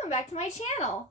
welcome back to my channel.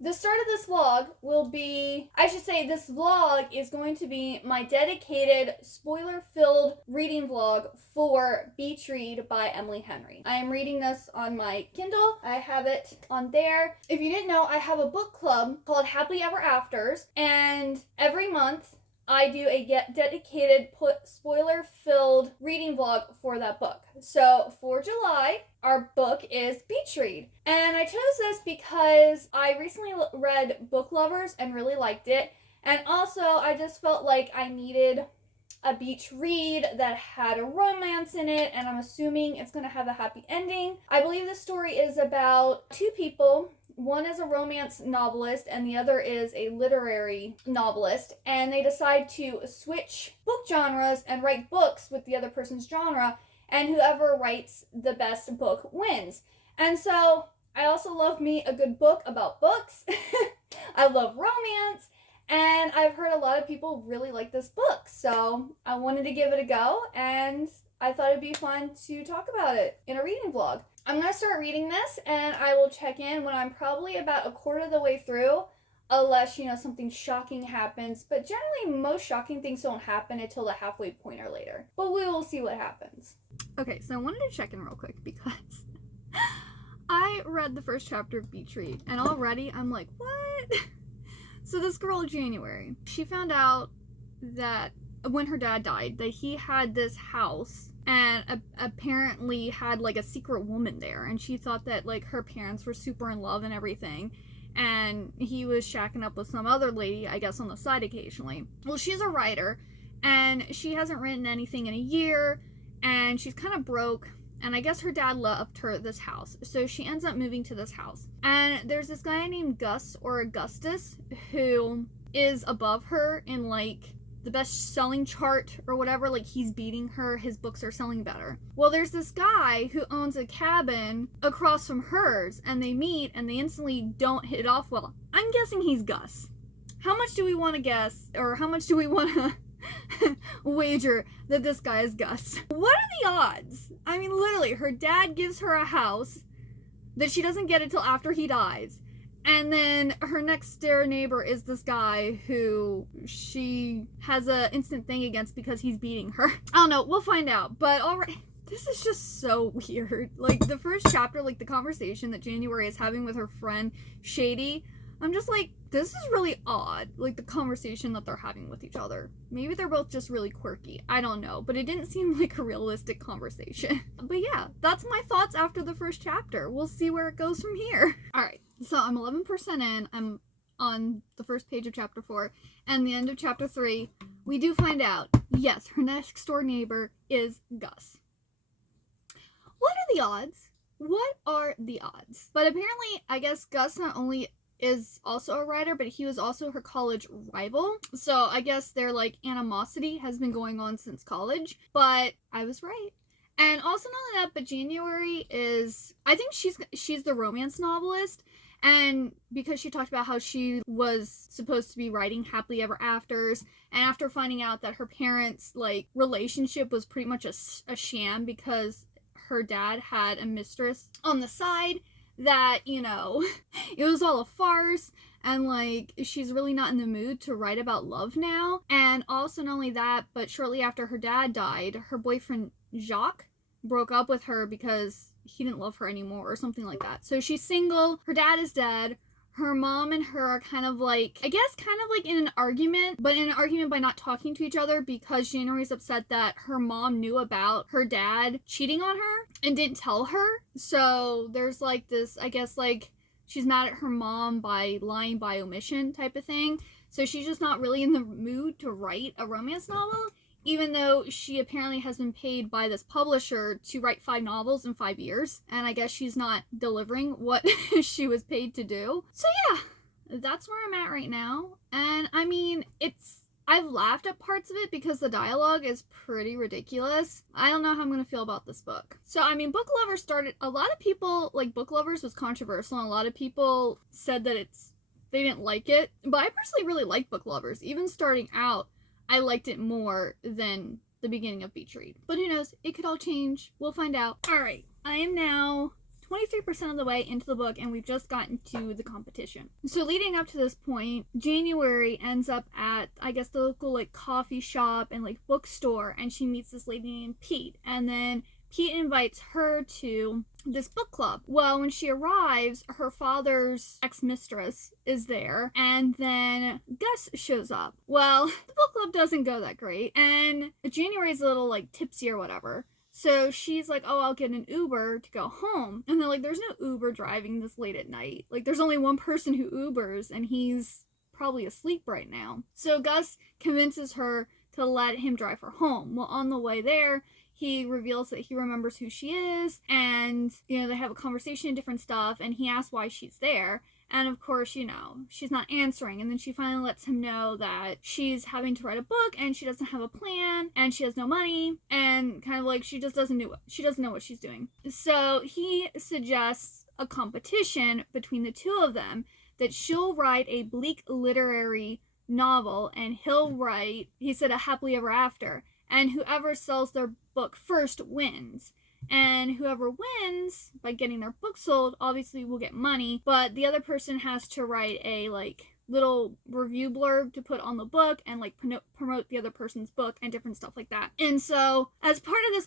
The start of this vlog will be, this vlog is going to be my dedicated spoiler-filled reading vlog for Beach Read by Emily Henry. I am reading this on my Kindle. I have it on there. If you didn't know, I have a book club called Happily Ever Afters, and every month I do a dedicated spoiler-filled reading vlog for that book. So for July, our book is Beach Read. And I chose this because I recently read Book Lovers and really liked it. And also I just felt like I needed a beach read that had a romance in it, and I'm assuming it's going to have a happy ending. I believe the story is about two people. One is a romance novelist and the other is a literary novelist, and they decide to switch book genres and write books with the other person's genre, and whoever writes the best book wins. And so I also love me a good book about books. I love romance, and I've heard a lot of people really like this book, so I wanted to give it a go, and I thought it'd be fun to talk about it in a reading vlog. I'm going to start reading this, and I will check in when I'm probably about a quarter of the way through, unless, something shocking happens. But generally, most shocking things don't happen until the halfway point or later. But we will see what happens. Okay, so I wanted to check in real quick because I read the first chapter of Beach Read, and already I'm like, what? So this girl, January, she found out that when her dad died, that he had this house and apparently had like a secret woman there, and she thought that like her parents were super in love and everything, and he was shacking up with some other lady, I guess, on the side occasionally. Well, she's a writer, and she hasn't written anything in a year, and she's kind of broke, and I guess her dad left her this house, so she ends up moving to this house. And there's this guy named Gus, or Augustus, who is above her in like the best-selling chart or whatever. Like, he's beating her, his books are selling better. Well, there's this guy who owns a cabin across from hers, and they meet and they instantly don't hit it off well. I'm guessing he's Gus. How much do we want to guess, or how much do we want to wager that this guy is Gus? What are the odds? I mean, literally, her dad gives her a house that she doesn't get until after he dies. And then her next door neighbor is this guy who she has a instant thing against because he's beating her. I don't know, we'll find out. But alright, this is just so weird. Like, the first chapter, like the conversation that January is having with her friend Shady, I'm just like, this is really odd. Like, the conversation that they're having with each other. Maybe they're both just really quirky. I don't know. But it didn't seem like a realistic conversation. But yeah, that's my thoughts after the first chapter. We'll see where it goes from here. Alright, so I'm 11% in. I'm on the first page of chapter 4. And the end of chapter 3, we do find out, yes, her next door neighbor is Gus. What are the odds? What are the odds? But apparently, I guess Gus not only is also a writer, but he was also her college rival. So I guess their like animosity has been going on since college. But I was right. And also not only that, but January is, I think she's the romance novelist. And because she talked about how she was supposed to be writing Happily Ever Afters, and after finding out that her parents' like relationship was pretty much a sham because her dad had a mistress on the side, that, it was all a farce, and like she's really not in the mood to write about love now. And also not only that, but shortly after her dad died, her boyfriend Jacques broke up with her because he didn't love her anymore or something like that. So she's single, her dad is dead, her mom and her are kind of like in an argument, but in an argument by not talking to each other because January's upset that her mom knew about her dad cheating on her and didn't tell her. So there's like this, I guess, like she's mad at her mom by lying by omission type of thing. So she's just not really in the mood to write a romance novel, even though she apparently has been paid by this publisher to write 5 novels in 5 years. And I guess she's not delivering what she was paid to do. So yeah, that's where I'm at right now. And I mean, I've laughed at parts of it because the dialogue is pretty ridiculous. I don't know how I'm going to feel about this book. So, I mean, Book Lovers a lot of people, like, Book Lovers was controversial, and a lot of people said that they didn't like it. But I personally really like Book Lovers. Even starting out, I liked it more than the beginning of Beach Read. But who knows? It could all change. We'll find out. Alright, I am now 23% of the way into the book, and we've just gotten to the competition. So leading up to this point, January ends up at, I guess, the local like coffee shop and like bookstore, and she meets this lady named Pete, and then Pete invites her to this book club. Well, when she arrives, her father's ex-mistress is there, and then Gus shows up. Well, the book club doesn't go that great, and January's a little like tipsy or whatever. So she's like, oh, I'll get an Uber to go home. And they're like, there's no Uber driving this late at night. Like, there's only one person who Ubers, and he's probably asleep right now. So Gus convinces her to let him drive her home. Well, on the way there, he reveals that he remembers who she is, and, you know, they have a conversation and different stuff, and he asks why she's there. And of course, you know, she's not answering. And then she finally lets him know that she's having to write a book and she doesn't have a plan and she has no money, and kind of like she just doesn't know what she's doing. So he suggests a competition between the two of them, that she'll write a bleak literary novel and he'll write, he said, a happily ever after. And whoever sells their book first wins. And whoever wins by getting their book sold obviously will get money, but the other person has to write a like little review blurb to put on the book and like promote the other person's book and different stuff like that. And so as part of this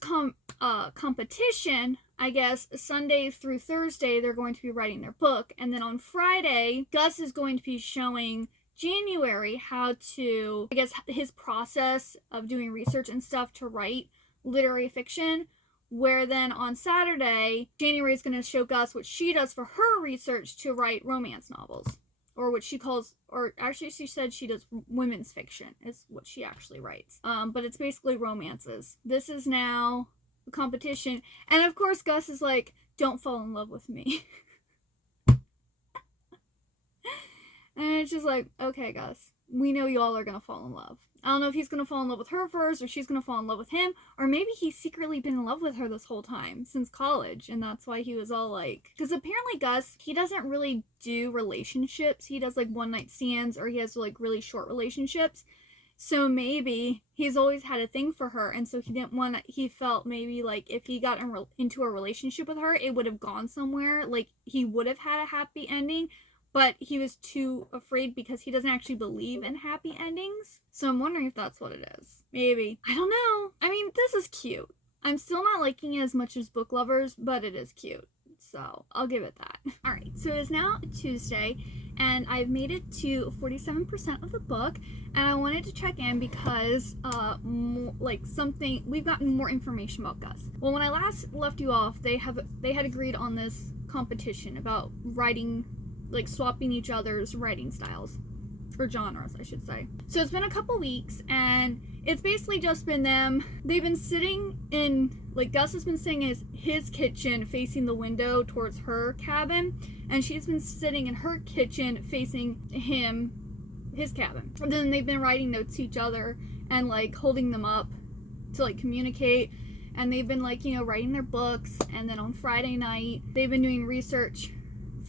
competition, I guess Sunday through Thursday they're going to be writing their book, and then on Friday Gus is going to be showing January how to, I guess, his process of doing research and stuff to write literary fiction. Where then on Saturday, January is going to show Gus what she does for her research to write romance novels. Or what she calls, or actually she said she does women's fiction, is what she actually writes. But it's basically romances. This is now the competition. And of course Gus is like, don't fall in love with me. And it's just like, okay Gus, we know y'all are going to fall in love. I don't know if he's going to fall in love with her first, or she's going to fall in love with him, or maybe he's secretly been in love with her this whole time, since college, and that's why he was all like... Because apparently Gus, he doesn't really do relationships. He does like one-night stands, or he has like really short relationships. So maybe he's always had a thing for her, and so he felt maybe like if he got into a relationship with her, it would have gone somewhere. Like, he would have had a happy ending, but he was too afraid because he doesn't actually believe in happy endings. So I'm wondering if that's what it is. Maybe. I don't know. I mean, this is cute. I'm still not liking it as much as Book Lovers, but it is cute. So I'll give it that. Alright, so it is now Tuesday, and I've made it to 47% of the book, and I wanted to check in because, we've gotten more information about Gus. Well, when I last left you off, they had agreed on this competition about writing, like swapping each other's writing styles, or genres, I should say. So it's been a couple weeks, and it's basically just been them. They've been sitting in, like, Gus has been sitting in his kitchen facing the window towards her cabin, and she's been sitting in her kitchen facing his cabin. And then they've been writing notes to each other and like holding them up to like communicate. And they've been like, you know, writing their books. And then on Friday night, they've been doing research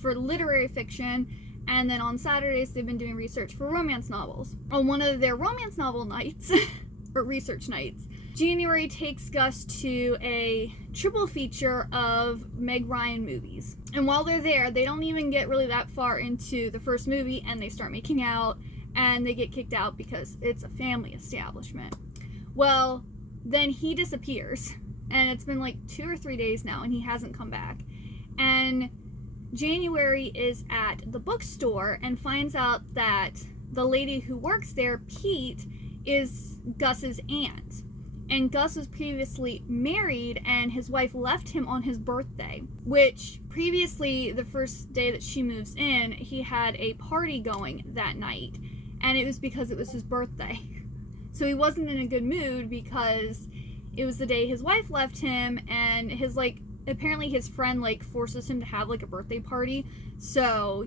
for literary fiction, and then on Saturdays they've been doing research for romance novels. On one of their romance novel nights, or research nights, January takes Gus to a triple feature of Meg Ryan movies. And while they're there, they don't even get really that far into the first movie, and they start making out, and they get kicked out because it's a family establishment. Well, then he disappears, and it's been like 2 or 3 days now, and he hasn't come back. And January is at the bookstore and finds out that the lady who works there, Pete, is Gus's aunt. And Gus was previously married, and his wife left him on his birthday, which previously, the first day that she moves in, he had a party going that night, and it was because it was his birthday. So he wasn't in a good mood because it was the day his wife left him, and apparently his friend forces him to have a birthday party, so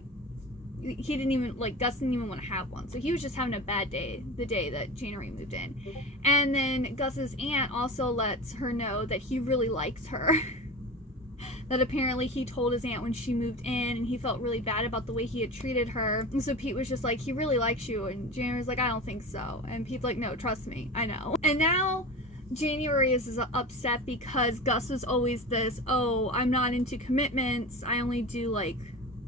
he didn't even, Gus didn't even want to have one. So he was just having a bad day the day that January moved in. And then Gus's aunt also lets her know that he really likes her. That apparently he told his aunt when she moved in, and he felt really bad about the way he had treated her. And so Pete was just like, he really likes you. And January's like, I don't think so. And Pete's like, no, trust me, I know. And now January is upset because Gus was always this, oh, I'm not into commitments, I only do like,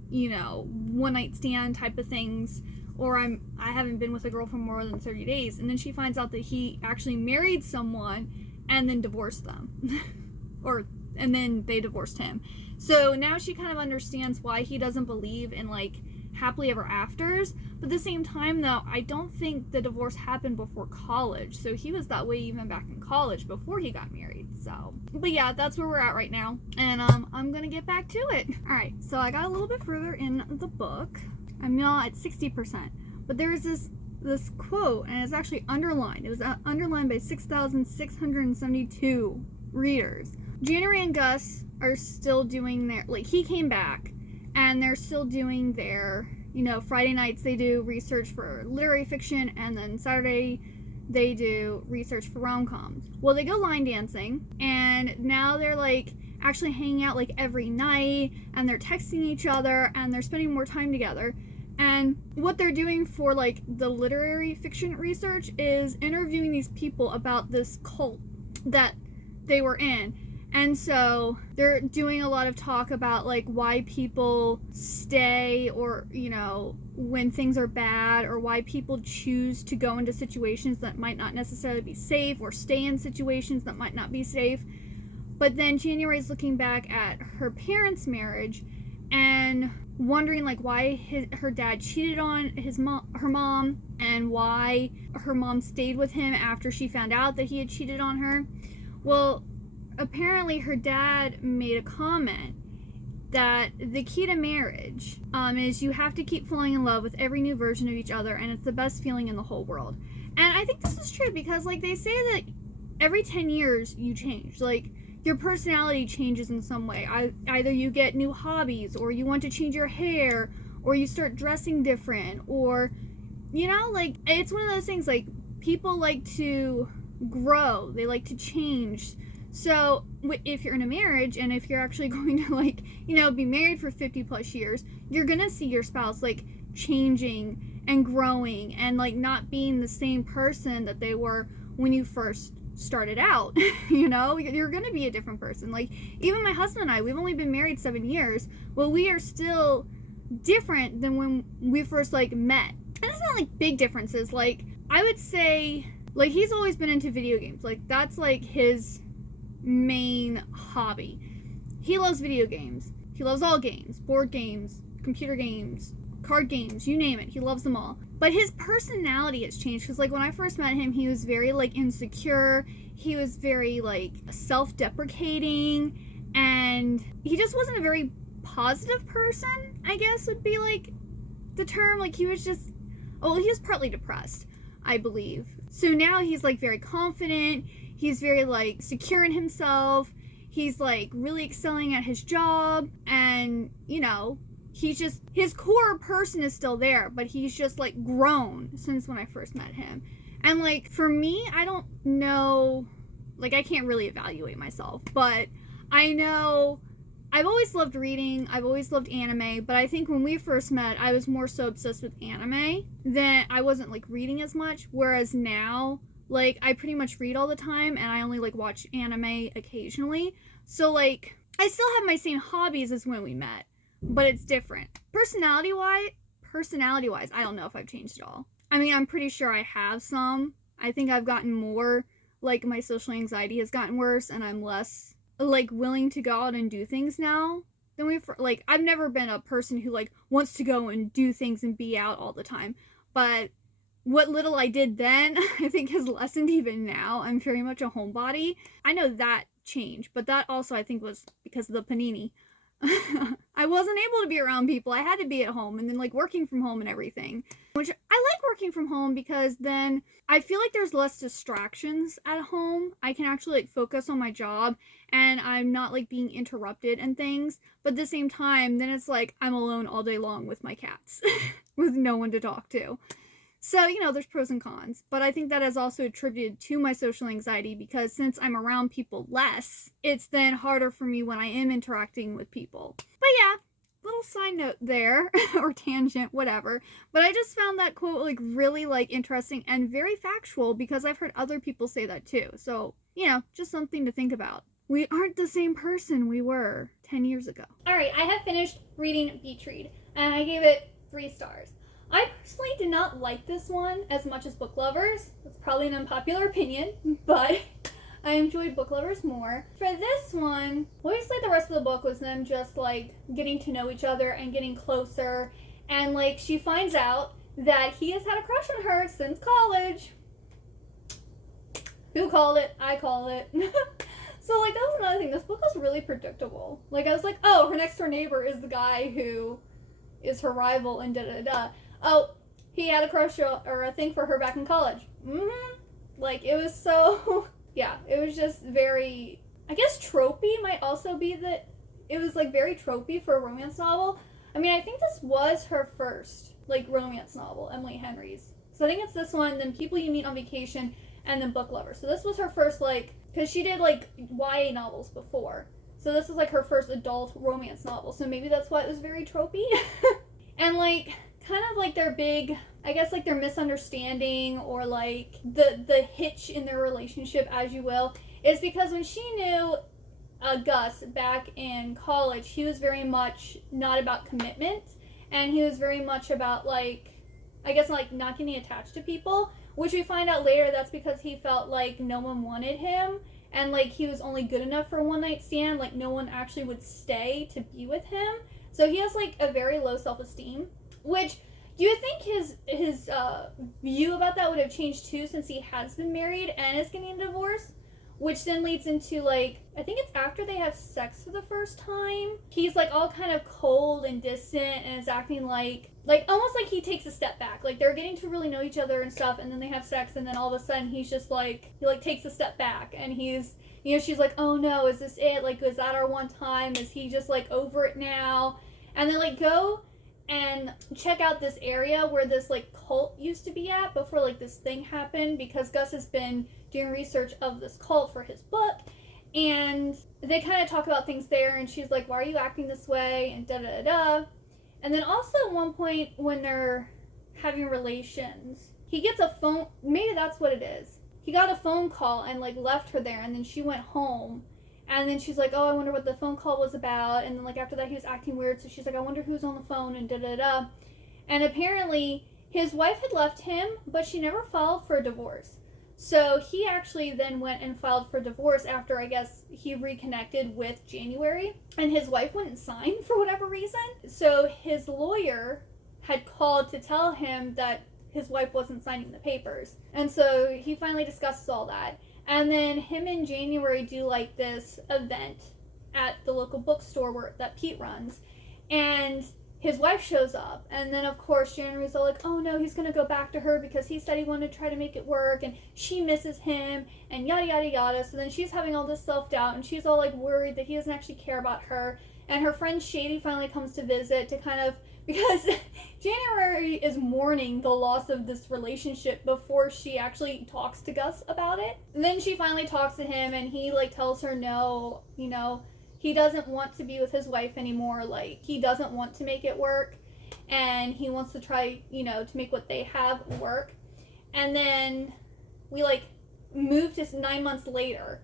you know, one night stand type of things, or I haven't been with a girl for more than 30 days. And then she finds out that he actually married someone and then divorced them. And then they divorced him. So now she kind of understands why he doesn't believe in like happily ever afters. But at the same time though, I don't think the divorce happened before college. So he was that way even back in college before he got married. So, but yeah, that's where we're at right now. And I'm gonna get back to it. Alright, so I got a little bit further in the book. I'm now at 60%. But there's this quote, and it's actually underlined. It was underlined by 6,672 readers. January and Gus are still doing their, like, he came back and they're still doing their, you know, Friday nights they do research for literary fiction, and then Saturday they do research for rom-coms. Well, they go line dancing, and now they're like actually hanging out like every night, and they're texting each other, and they're spending more time together. And what they're doing for like the literary fiction research is interviewing these people about this cult that they were in. And so they're doing a lot of talk about like why people stay, or, you know, when things are bad, or why people choose to go into situations that might not necessarily be safe, or stay in situations that might not be safe. But then January's looking back at her parents' marriage and wondering like why her dad cheated on her mom, and why her mom stayed with him after she found out that he had cheated on her. Well, apparently her dad made a comment that the key to marriage is you have to keep falling in love with every new version of each other, and it's the best feeling in the whole world. And I think this is true, because like they say that every 10 years you change. Like, your personality changes in some way. Either you get new hobbies, or you want to change your hair, or you start dressing different, or, you know, like, it's one of those things, like, people like to grow, they like to change. So if you're in a marriage, and if you're actually going to, like, you know, be married for 50 plus years, you're gonna see your spouse like changing and growing, and like not being the same person that they were when you first started out. You know, you're gonna be a different person. Like, even my husband and I, we've only been married 7 years. Well, we are still different than when we first like met. And it's not like big differences. Like, I would say, like, he's always been into video games. Like, that's like his main hobby. He loves video games. He loves all games, board games, computer games, card games, you name it. He loves them all. But his personality has changed, because like when I first met him, he was very like insecure. He was very like self-deprecating, and he just wasn't a very positive person, I guess would be like the term. Like, he was just, oh, he was partly depressed, I believe. So now he's like very confident. He's very like secure in himself. He's like really excelling at his job, and, you know, he's just, his core person is still there, but he's just like grown since when I first met him. And like, for me, I don't know, like, I can't really evaluate myself, but I know I've always loved reading. I've always loved anime, but I think when we first met, I was more so obsessed with anime that I wasn't like reading as much. Whereas now, like, I pretty much read all the time, and I only like watch anime occasionally. So like, I still have my same hobbies as when we met, but it's different. Personality-wise, I don't know if I've changed at all. I mean, I'm pretty sure I have some. I think I've gotten more, like, my social anxiety has gotten worse, and I'm less, like, willing to go out and do things now than like, I've never been a person who, like, wants to go and do things and be out all the time. But what little I did then, I think has lessened even now. I'm very much a homebody. I know that changed, but that also, I think, was because of the panini. I wasn't able to be around people. I had to be at home, and then like working from home and everything, which I like working from home, because then I feel like there's less distractions at home. I can actually like focus on my job, and I'm not like being interrupted and things. But at the same time, then it's like I'm alone all day long with my cats with no one to talk to. So, you know, there's pros and cons, but I think that is also attributed to my social anxiety, because since I'm around people less, it's then harder for me when I am interacting with people. But yeah, little little side note there, or tangent, whatever. But I just found that quote like really like interesting and very factual because I've heard other people say that too. So, you know, just something to think about. We aren't the same person we were 10 years ago. Alright, I have finished reading Beach Read, and I gave it 3 stars. I personally did not like this one as much as Book Lovers. That's probably an unpopular opinion, but I enjoyed Book Lovers more. For this one, obviously the rest of the book was them just like getting to know each other and getting closer, and like she finds out that he has had a crush on her since college. Who called it? I called it. So like that was another thing. This book was really predictable. Like I was like, oh, her next door neighbor is the guy who is her rival and da-da-da. Oh, he had a crush or a thing for her back in college. Like, it was so... yeah, it was just very... I guess tropey might also be that... It was, like, very tropey for a romance novel. I mean, I think this was her first, like, romance novel, Emily Henry's. So I think it's this one, then People You Meet on Vacation, and then Book Lovers. So this was her first, like... Because she did, like, YA novels before. So this is, like, her first adult romance novel. So maybe that's why it was very tropey. And, like... kind of like their big, I guess like their misunderstanding or like the hitch in their relationship, as you will, is because when she knew Gus back in college, he was very much not about commitment, and he was very much about like, I guess like not getting attached to people, which we find out later that's because he felt like no one wanted him, and like he was only good enough for a one night stand, like no one actually would stay to be with him. So he has like a very low self-esteem. Which, you would think his view about that would have changed too, since he has been married and is getting a divorce. Which then leads into, like, I think it's after they have sex for the first time. He's, like, all kind of cold and distant and is acting like almost like he takes a step back. Like, they're getting to really know each other and stuff, and then they have sex, and then all of a sudden he's just, like, he, like, takes a step back. And he's, you know, she's like, oh no, is this it? Like, was that our one time? Is he just, like, over it now? And they, like, go and check out this area where this like cult used to be at before like this thing happened, because Gus has been doing research of this cult for his book, and they kind of talk about things there, and she's like, why are you acting this way, and da da da. And then also at one point when they're having relations, he gets a phone, maybe that's what it is, he got a phone call and like left her there, and then she went home. And then she's like, oh, I wonder what the phone call was about. And then, like, after that, he was acting weird. So she's like, I wonder who's on the phone and da-da-da. And apparently, his wife had left him, but she never filed for a divorce. So he actually then went and filed for divorce after, I guess, he reconnected with January. And his wife wouldn't sign for whatever reason. So his lawyer had called to tell him that his wife wasn't signing the papers. And so he finally discusses all that. And then him and January do like this event at the local bookstore that Pete runs. And his wife shows up. And then of course January's all like, oh no, he's going to go back to her because he said he wanted to try to make it work. And she misses him and yada yada yada. So then she's having all this self-doubt and she's all like worried that he doesn't actually care about her. And her friend Shady finally comes to visit to kind of, because January is mourning the loss of this relationship before she actually talks to Gus about it. And then she finally talks to him and he like tells her no, you know, he doesn't want to be with his wife anymore. Like, he doesn't want to make it work and he wants to try, you know, to make what they have work. And then we like move to 9 months later,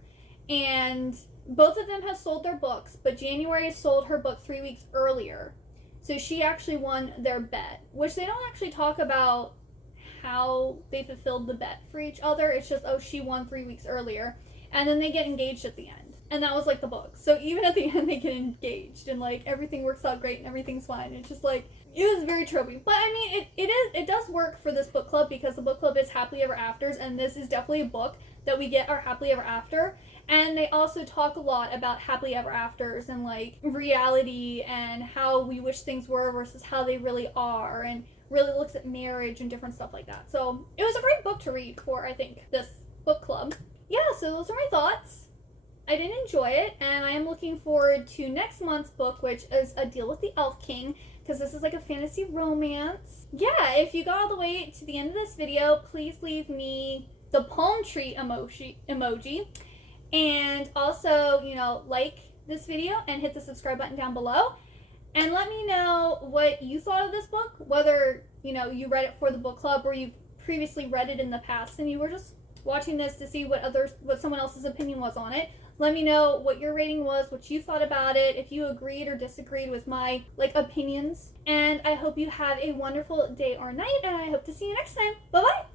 and both of them have sold their books, but January sold her book 3 weeks earlier. So she actually won their bet, which they don't actually talk about how they fulfilled the bet for each other. It's just, oh, she won 3 weeks earlier. And then they get engaged at the end. And that was like the book. So even at the end, they get engaged and like everything works out great and everything's fine. It's just like, it was very tropey. But I mean, it does work for this book club because the book club is happily ever afters, and this is definitely a book that we get our happily ever after. And they also talk a lot about happily ever afters and like reality and how we wish things were versus how they really are, and really looks at marriage and different stuff like that. So it was a great book to read for, I think, this book club. Yeah, so those are my thoughts. I did enjoy it, and I am looking forward to next month's book, which is A Deal with the Elf King, because this is like a fantasy romance. Yeah, if you got all the way to the end of this video, please leave me the palm tree emoji. And also, you know, like this video and hit the subscribe button down below. And let me know what you thought of this book, whether, you know, you read it for the book club or you've previously read it in the past and you were just watching this to see what someone else's opinion was on it. Let me know what your rating was, what you thought about it, if you agreed or disagreed with my opinions. And I hope you have a wonderful day or night, and I hope to see you next time. Bye-bye!